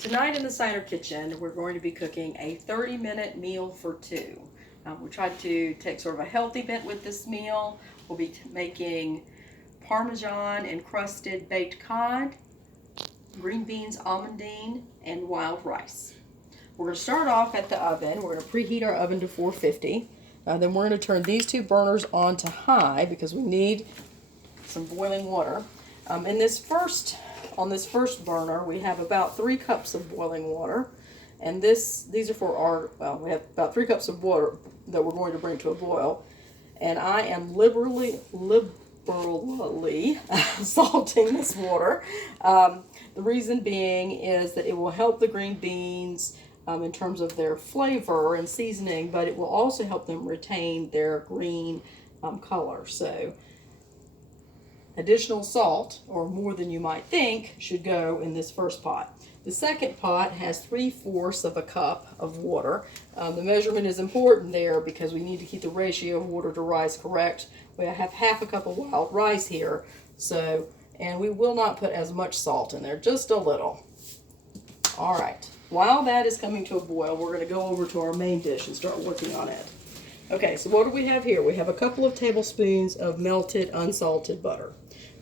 Tonight in the Cider Kitchen, we're going to be cooking a 30-minute meal for two. We tried to take sort of a healthy bent with this meal. We'll be making Parmesan encrusted baked cod, green beans almondine, and wild rice. We're going to start off at the oven. We're going to preheat our oven to 450. Then we're going to turn these two burners on to high because we need some boiling water. On this first burner, we have about 3 cups of boiling water, and these are for our. We have about 3 cups of water that we're going to bring to a boil, and I am liberally salting this water. The reason being is that it will help the green beans in terms of their flavor and seasoning, but it will also help them retain their green color. So additional salt, or more than you might think, should go in this first pot. The second pot has 3/4 of a cup of water. The measurement is important there because we need to keep the ratio of water to rice correct. We have 1/2 cup of wild rice here, and we will not put as much salt in there, just a little. All right, while that is coming to a boil, we're going to go over to our main dish and start working on it. Okay, so what do we have here? We have a couple of tablespoons of melted unsalted butter.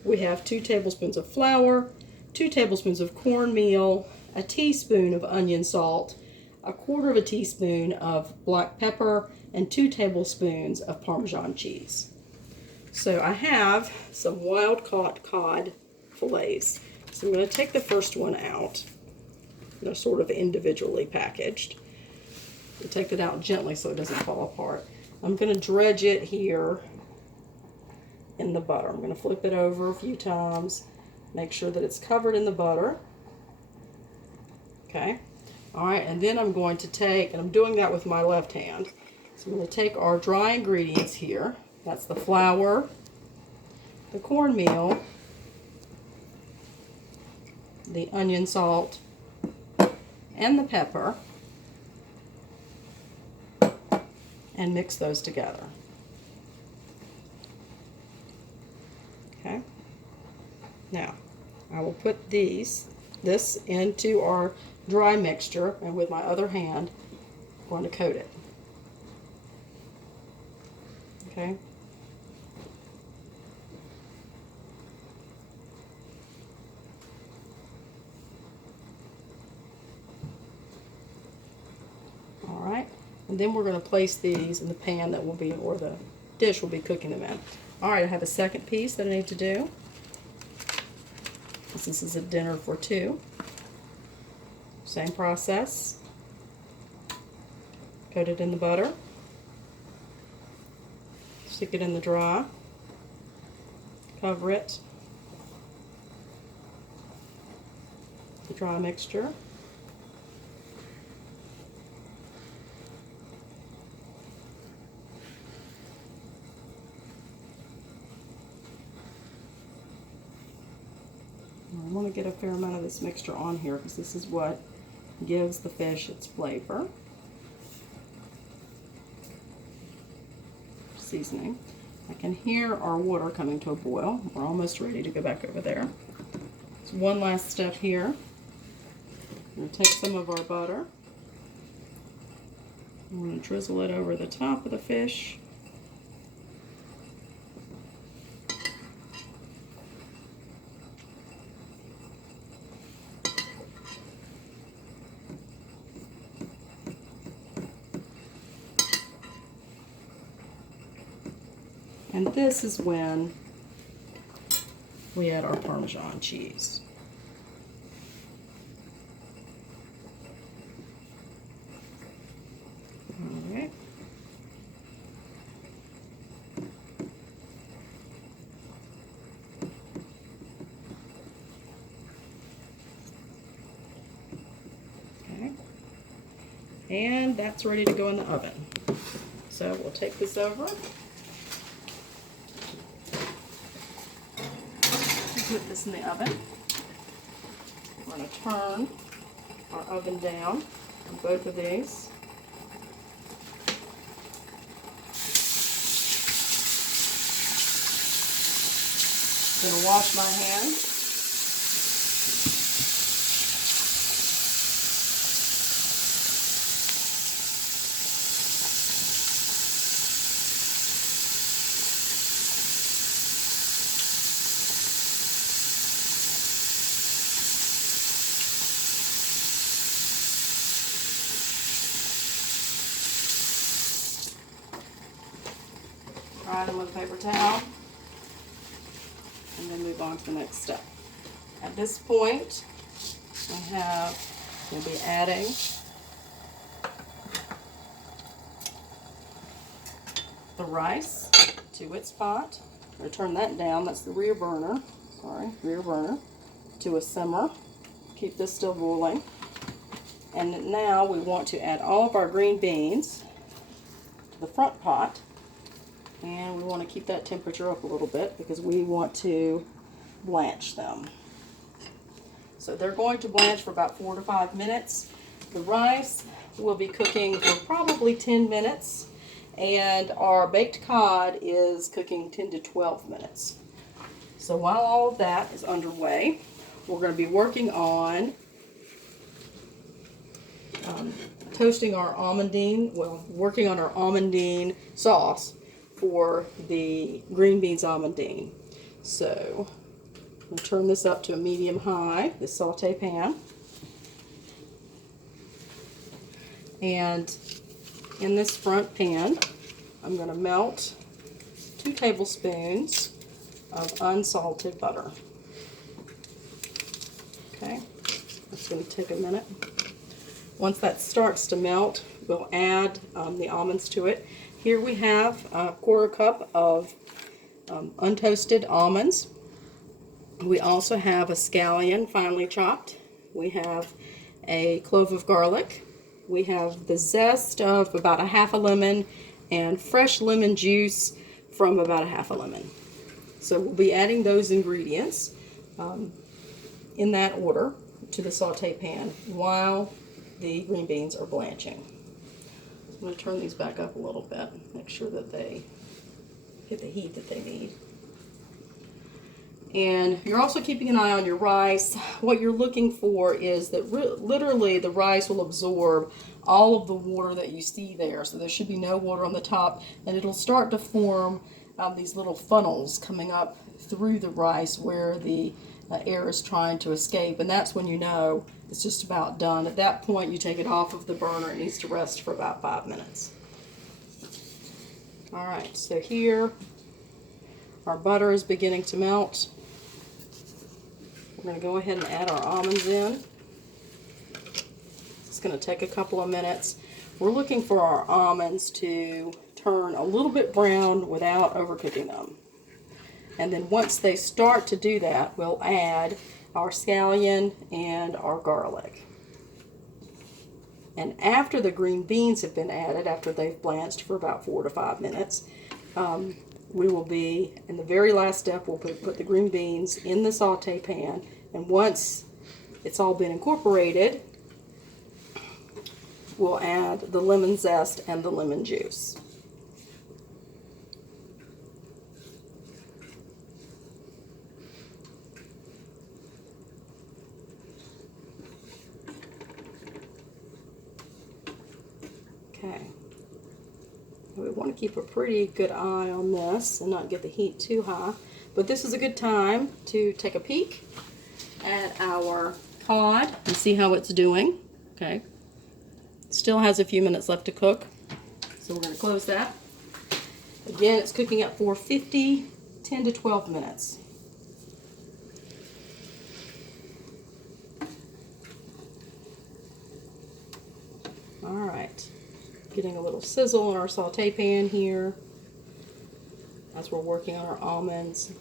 We have 2 tablespoons of flour, 2 tablespoons of cornmeal, a teaspoon of onion salt, 1/4 teaspoon of black pepper, and 2 tablespoons of Parmesan cheese. So I have some wild caught cod fillets. So I'm going to take the first one out. They're sort of individually packaged. We'll take it out gently so it doesn't fall apart. I'm going to dredge it here in the butter. I'm going to flip it over a few times, make sure that it's covered in the butter. Okay. All right, and then I'm going to take, and I'm doing that with my left hand. So I'm going to take our dry ingredients here. That's the flour, the cornmeal, the onion salt, and the pepper, and mix those together. Okay. Now, I will put this into our dry mixture, and with my other hand, I'm going to coat it. Okay. All right. And then we're going to place these in the pan that will be, or the dish will be cooking them in. All right, I have a second piece that I need to do. This is a dinner for 2. Same process. Coat it in the butter. Stick it in the dry. Cover it. The dry mixture. I want to get a fair amount of this mixture on here because this is what gives the fish its flavor. Seasoning. I can hear our water coming to a boil. We're almost ready to go back over there. So one last step here. I'm going to take some of our butter. I'm going to drizzle it over the top of the fish. And this is when we add our Parmesan cheese. All right. Okay. And that's ready to go in the oven. So we'll take this over. Put this in the oven. We're going to turn our oven down on both of these. I'm going to wash my hands. Dry them with a paper towel. And then move on to the next step. At this point, we'll be adding the rice to its pot. I'm going to turn that down, that's the rear burner, to a simmer. Keep this still boiling. And now we want to add all of our green beans to the front pot. And we want to keep that temperature up a little bit because we want to blanch them. So they're going to blanch for about 4 to 5 minutes. The rice will be cooking for probably 10 minutes. And our baked cod is cooking 10 to 12 minutes. So while all of that is underway, we're going to be working on toasting our almondine, working on our almondine sauce for the green beans almondine. So I'm going to turn this up to a medium-high, this saute pan. And in this front pan, I'm going to melt 2 tablespoons of unsalted butter. Okay, that's going to take a minute. Once that starts to melt, we'll add the almonds to it. Here we have a 1/4 cup of untoasted almonds. We also have a scallion finely chopped. We have a clove of garlic. We have the zest of about 1/2 lemon and fresh lemon juice from about 1/2 lemon. So we'll be adding those ingredients in that order to the saute pan while the green beans are blanching. I'm going to turn these back up a little bit, make sure that they get the heat that they need. And you're also keeping an eye on your rice. What you're looking for is that literally the rice will absorb all of the water that you see there. So there should be no water on the top, and it'll start to form these little funnels coming up through the rice where the air is trying to escape, and that's when you know it's just about done. At that point, you take it off of the burner. It needs to rest for about 5 minutes. All right, so here our butter is beginning to melt. We're going to go ahead and add our almonds in. It's going to take a couple of minutes. We're looking for our almonds to turn a little bit brown without overcooking them. And then once they start to do that, we'll add our scallion and our garlic. And after the green beans have been added, after they've blanched for about 4 to 5 minutes, we will be, in the very last step, we'll put the green beans in the saute pan. And once it's all been incorporated, we'll add the lemon zest and the lemon juice. Okay, we want to keep a pretty good eye on this and not get the heat too high, but this is a good time to take a peek at our cod and see how it's doing. Okay, still has a few minutes left to cook, so we're going to close that. Again, it's cooking at 450, 10 to 12 minutes. All right. Getting a little sizzle in our saute pan here as we're working on our almonds,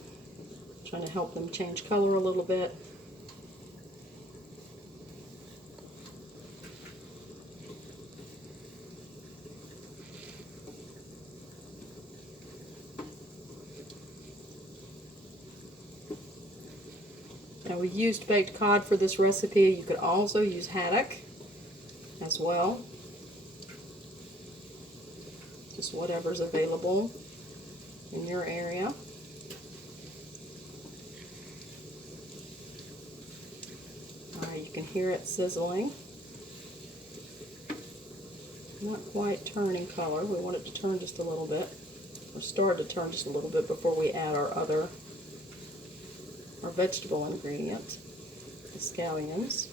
trying to help them change color a little bit. Now we used baked cod for this recipe. You could also use haddock as well. Just whatever's available in your area. Alright, you can hear it sizzling. Not quite turning color. We want it to turn just a little bit, or start to turn just a little bit before we add our vegetable ingredient, the scallions.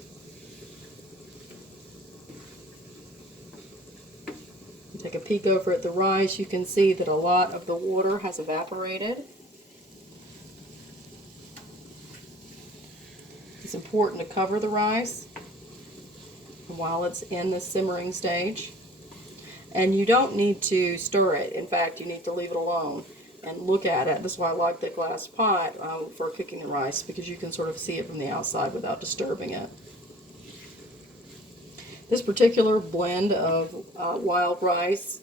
Take take a peek over at the rice, you can see that a lot of the water has evaporated. It's important to cover the rice while it's in the simmering stage. And you don't need to stir it. In fact, you need to leave it alone and look at it. That's why I like the glass pot for cooking the rice, because you can sort of see it from the outside without disturbing it. This particular blend of wild rice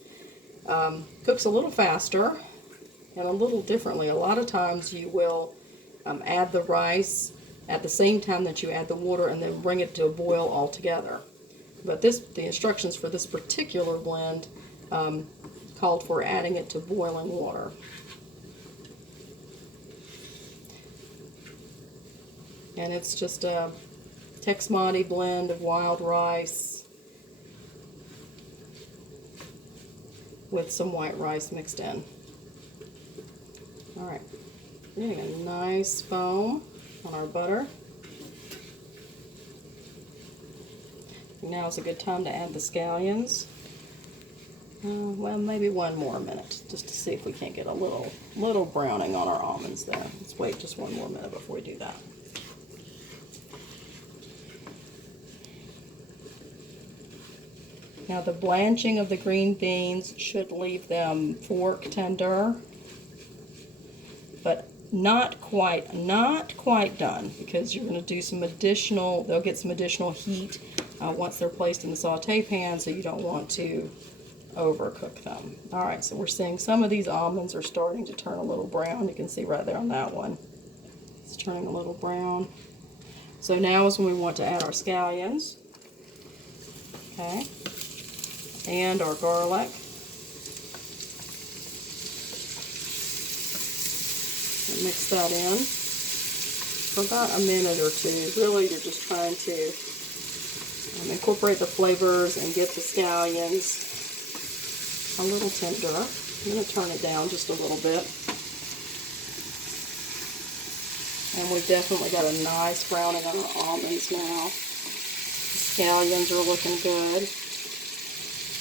cooks a little faster and a little differently. A lot of times you will add the rice at the same time that you add the water and then bring it to a boil altogether. But the instructions for this particular blend called for adding it to boiling water. And it's just a Texmati blend of wild rice with some white rice mixed in. Alright, we're getting a nice foam on our butter. Now is a good time to add the scallions. Well, maybe one more minute, just to see if we can't get a little browning on our almonds there. Let's wait just one more minute before we do that. Now the blanching of the green beans should leave them fork tender, but not quite done, because you're going to do some additional, they'll get some additional heat once they're placed in the saute pan, so you don't want to overcook them. Alright, so we're seeing some of these almonds are starting to turn a little brown. You can see right there on that one. It's turning a little brown. So now is when we want to add our scallions. Okay. And our garlic. And mix that in for about a minute or two. Really, you're just trying to incorporate the flavors and get the scallions a little tender. I'm going to turn it down just a little bit. And we've definitely got a nice browning on our almonds now. The scallions are looking good.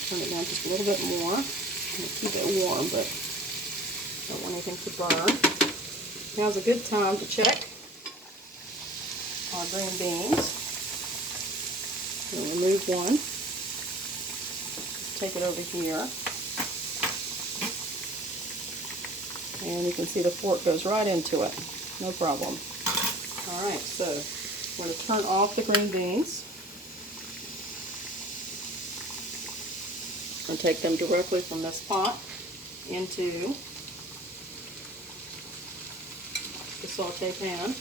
Turn it down just a little bit more. I'm going to keep it warm, but don't want anything to burn. Now's a good time to check our green beans. We'll remove one. Just take it over here. And you can see the fork goes right into it. No problem. Alright, so we're going to turn off the green beans. And take them directly from this pot into the saute pan.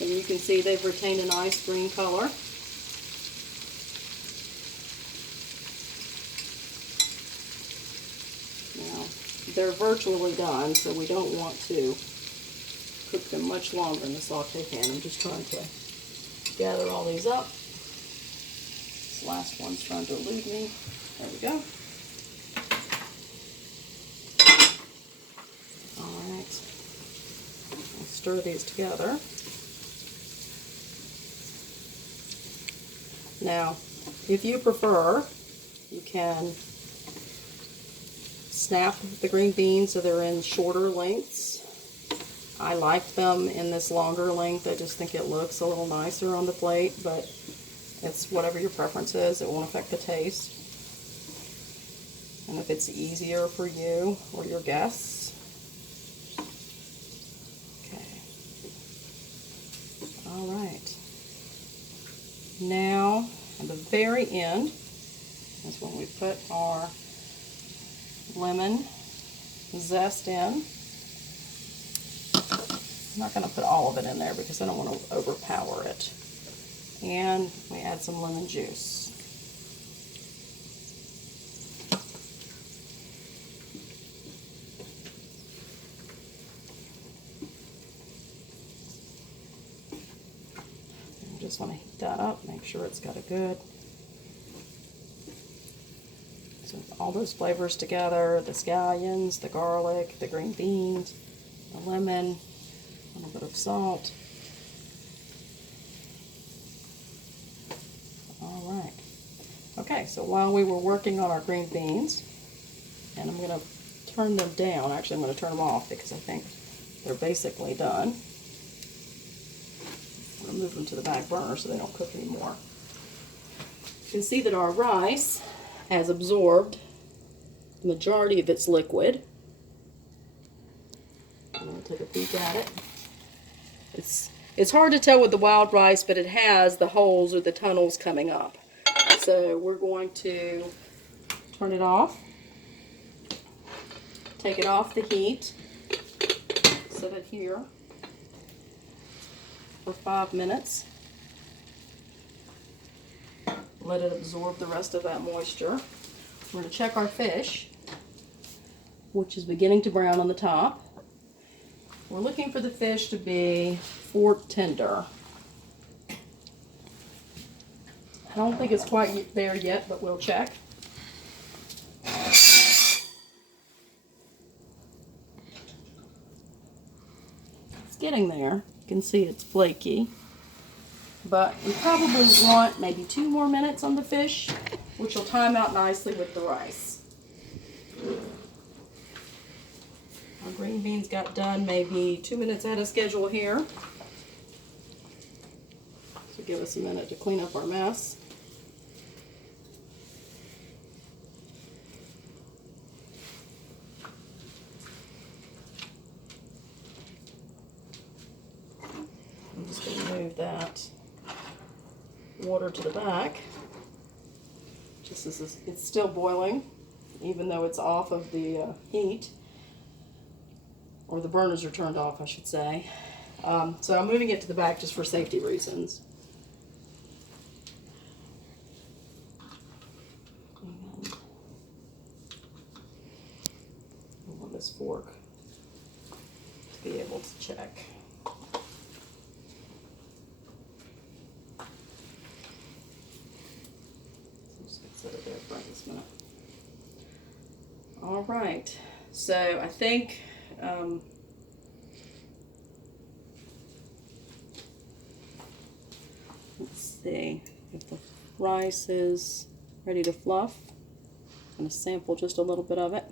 And you can see they've retained a nice green color. Now, they're virtually done, so we don't want to cook them much longer in the saute pan. I'm just trying to gather all these up. This last one's trying to elude me. There we go. Alright. I'll stir these together. Now, if you prefer, you can snap the green beans so they're in shorter lengths. I like them in this longer length. I just think it looks a little nicer on the plate, but it's whatever your preference is. It won't affect the taste. And if it's easier for you or your guests. Okay. Alright. Now, at the very end, is when we put our lemon zest in. I'm not going to put all of it in there because I don't want to overpower it. And we add some lemon juice. I just want to heat that up, make sure it's got a good, so all those flavors together, the scallions, the garlic, the green beans, the lemon, a little bit of salt. Alright. Okay, so while we were working on our green beans, and I'm going to turn them down. Actually, I'm going to turn them off because I think they're basically done. I'm going to move them to the back burner so they don't cook anymore. You can see that our rice has absorbed the majority of its liquid. I'm going to take a peek at it. It's hard to tell with the wild rice, but it has the holes or the tunnels coming up. So we're going to turn it off, take it off the heat, set it here for 5 minutes. Let it absorb the rest of that moisture. We're going to check our fish, which is beginning to brown on the top. We're looking for the fish to be fork tender. I don't think it's quite there yet, but we'll check. It's getting there. You can see it's flaky. But we probably want maybe 2 more minutes on the fish, which will time out nicely with the rice. Our green beans got done maybe 2 minutes ahead of schedule here. So give us a minute to clean up our mess. I'm just going to move that water to the back. Just as it's still boiling, even though it's off of the heat. Or the burners are turned off, I should say. So I'm moving it to the back just for safety reasons. And I want this fork to be able to check. So I'm just going to set it there for this minute. All right, so I think let's see if the rice is ready to fluff. I'm going to sample just a little bit of it.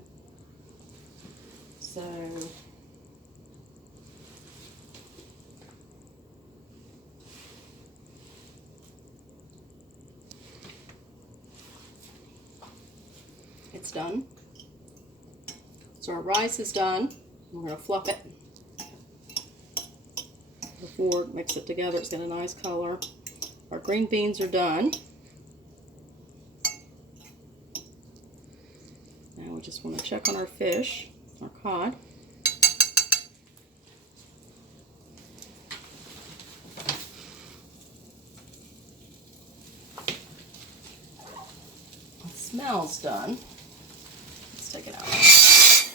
So it's done. So our rice is done. We're going to fluff it. Before mix it together, it's got a nice color. Our green beans are done. Now we just want to check on our fish, our cod. It smells done. Let's take it out. It's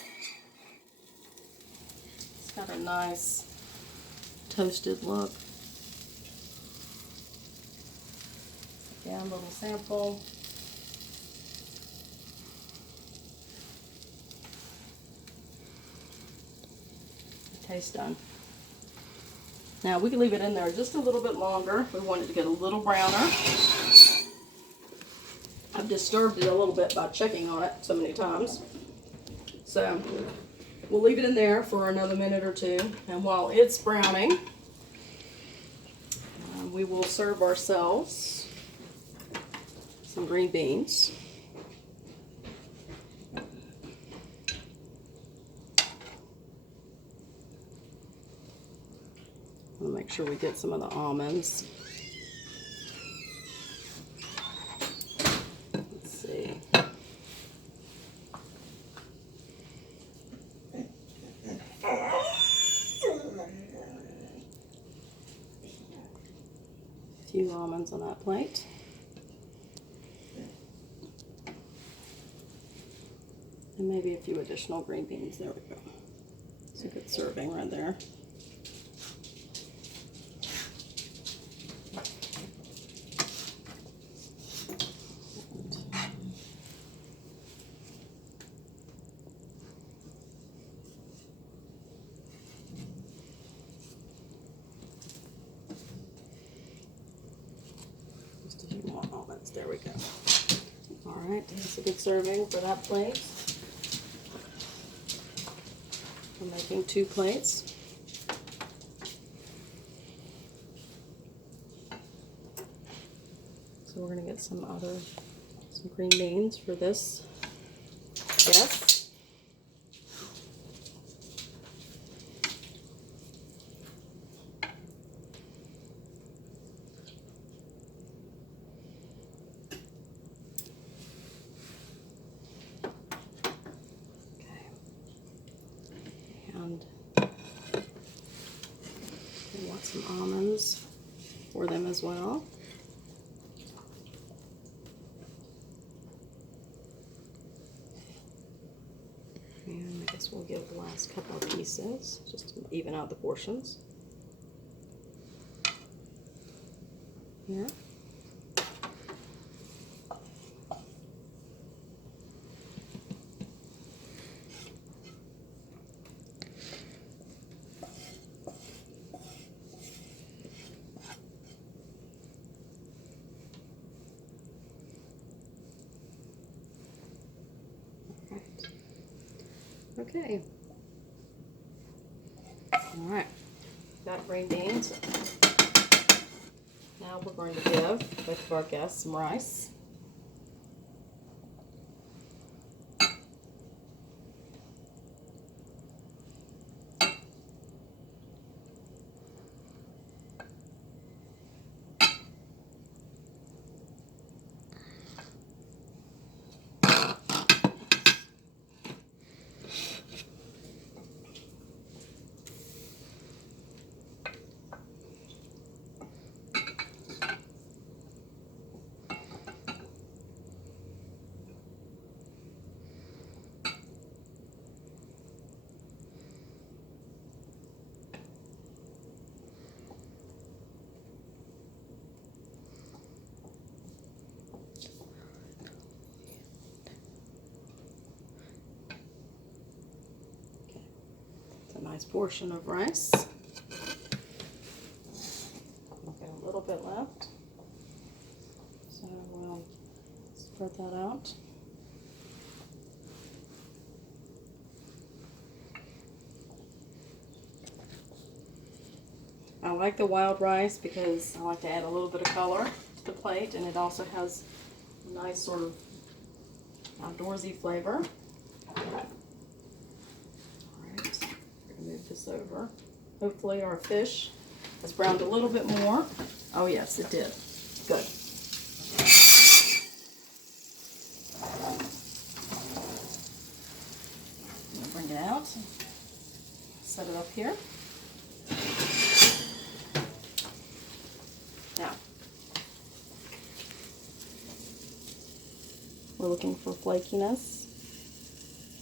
got a nice toasted look. Again, a little sample. Taste done. Now we can leave it in there just a little bit longer. We want it to get a little browner. I've disturbed it a little bit by checking on it so many times. So we'll leave it in there for another minute or two, and while it's browning, we will serve ourselves some green beans. We'll make sure we get some of the almonds. Let's see. A few almonds on that plate. And maybe a few additional green beans. There we go. It's a good serving right there. Just a few more almonds. There we go. All right, that's a good serving for that plate. I'm making 2 plates. So we're gonna get some green beans for this guest. And we want some almonds for them as well. And I guess we'll give the last couple of pieces just to even out the portions. Here. Okay. All right. Got green beans. Now we're going to give both of our guests some rice. A nice portion of rice. I've got a little bit left, so we'll spread that out. I like the wild rice because I like to add a little bit of color to the plate, and it also has a nice sort of outdoorsy flavor. Move this over. Hopefully our fish has browned a little bit more. Oh yes, it did. Good. I'm gonna bring it out. Set it up here. Now, we're looking for flakiness.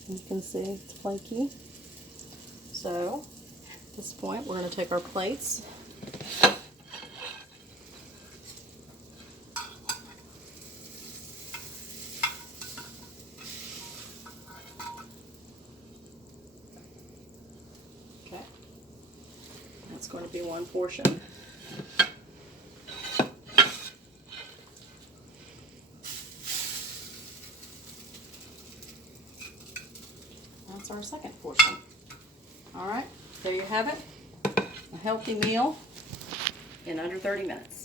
You can see it's flaky. So, at this point, we're going to take our plates. Okay. That's going to be one portion. That's our second portion. All right, there you have it. A healthy meal in under 30 minutes.